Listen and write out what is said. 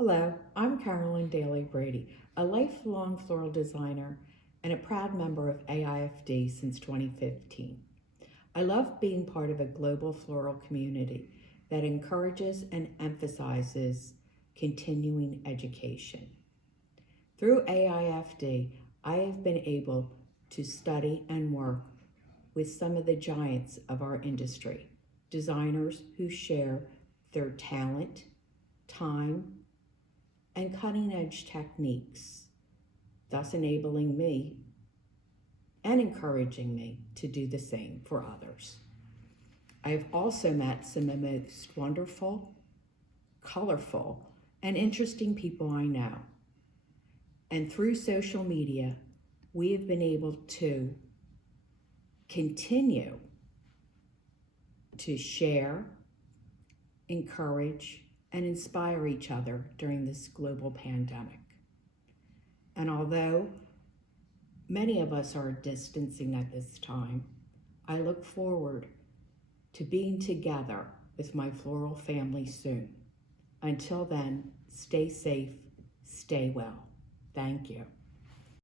Hello, I'm Carolyn Daley-Brady, a lifelong floral designer and a proud member of AIFD since 2015. I love being part of a global floral community that encourages and emphasizes continuing education. Through AIFD, I have been able to study and work with some of the giants of our industry, designers who share their talent, time, and cutting-edge techniques, thus enabling me and encouraging me to do the same for others. I have also met some of the most wonderful, colorful, and interesting people I know. And through social media, we have been able to continue to share, encourage, and inspire each other during this global pandemic. And although many of us are distancing at this time, I look forward to being together with my floral family soon. Until then, stay safe, stay well. Thank you.